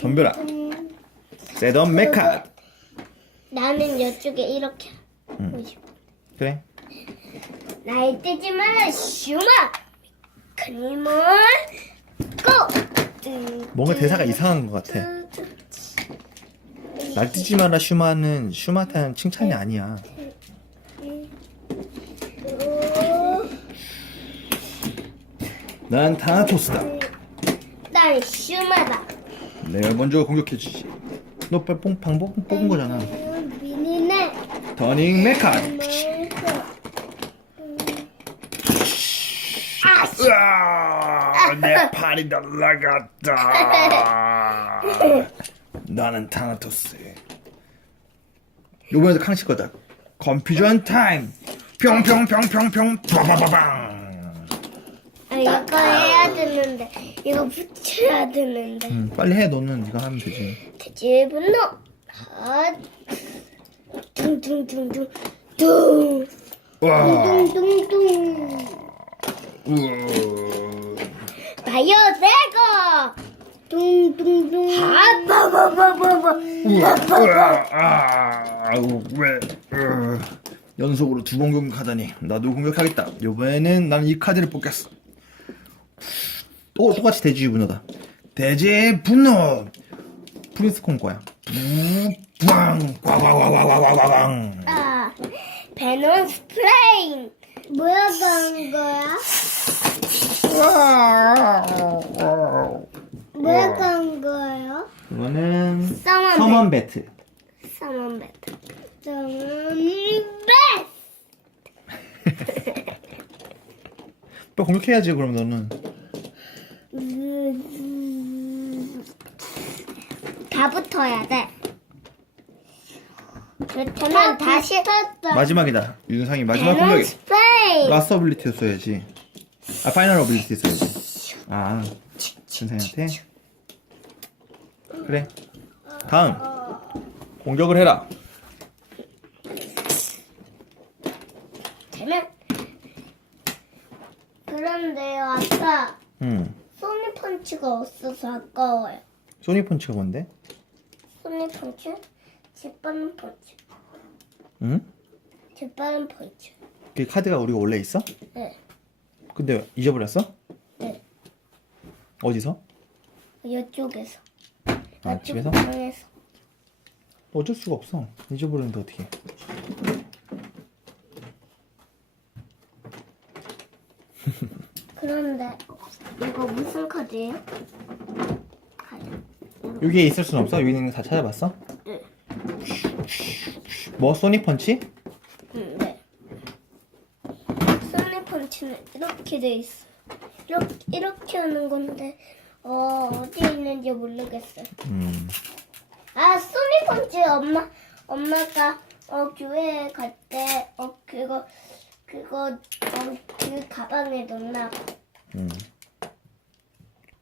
덤벼라. 세던 메카. 나는 이쪽에 이렇게 하고 싶어. 그래. 날 뜨지 마라 슈마 크림을 고 뭔가 대사가 이상한 것 같아. 날뛰지 마라 슈마는 슈마타는 칭찬이 아니야. 난 타나토스다. 난 슈마다 내가 먼저 공격해 주지. 너 빨리 뽕 방법 뽑은 거잖아. 미니네 터닝 메카. 으아, 내 팔이 날라갔다. 나는 타나토스. 요번에도 캉치 거다. 컨퓨전 타임. 평평평평평 빠바바방. 아 이거 해야 되는데 이거 붙여야 되는데 음, 빨리 해. 너는 네가 하면 되지. 돼지 분노 아 둥둥둥둥 둥 와. 둥둥둥 우와. 대거 둥둥둥 아 빠바바바바 우와. 우와. 아, 아우, 왜? 으, 연속으로 두 번 공격하다니. 나도 공격하겠다. 이번에는 나는 이 카드를 뽑겠어. 또 똑같이 돼지 분노다. 돼지 분노. 프린스 콩 거야. 뿌빵 꽝꽝꽝꽝꽝꽝꽝. 아 베논 스프레인 뭐야 가는 거야? 뭐야 가는 거예요? 이거는 서먼 서먼 배트. 서먼 배트 서먼 배트 또 공격해야지 그럼 너는. 다 붙어야 돼. 그렇다면 다시 마지막이다. 윤상이 마지막. 스프레인 라스트 어빌리티 써야지. 아 파이널 어빌리티 써야지. 아 윤상이한테. 그래. 다음 공격을 해라. 되면 그런데요 아까 음. 소니 펀치가 없어서 아까워요. 소니 펀치가 뭔데? 소니 펀치, 재빠른 펀치, 응? 재빠른 펀치. 그 카드가 우리가 원래 있어? 네, 근데 잊어버렸어? 네. 어디서? 이쪽에서. 아 이쪽 집에서? 방에서. 어쩔 수가 없어. 잊어버렸는데 어떻게? 그런데 이거 무슨 카드예요? 여기에 있을 순 없어? 여기 있는 거 다 찾아봤어? 네. 뭐 소니 펀치? 음, 네. 소니 펀치는 이렇게 돼 있어. 이렇게 이렇게 하는 건데 어 어디 있는지 모르겠어요. 음. 아 소니 펀치 엄마 엄마가 어 교회 갈 때 어 그거 그거 어, 그 가방에 넣나 봐. 음.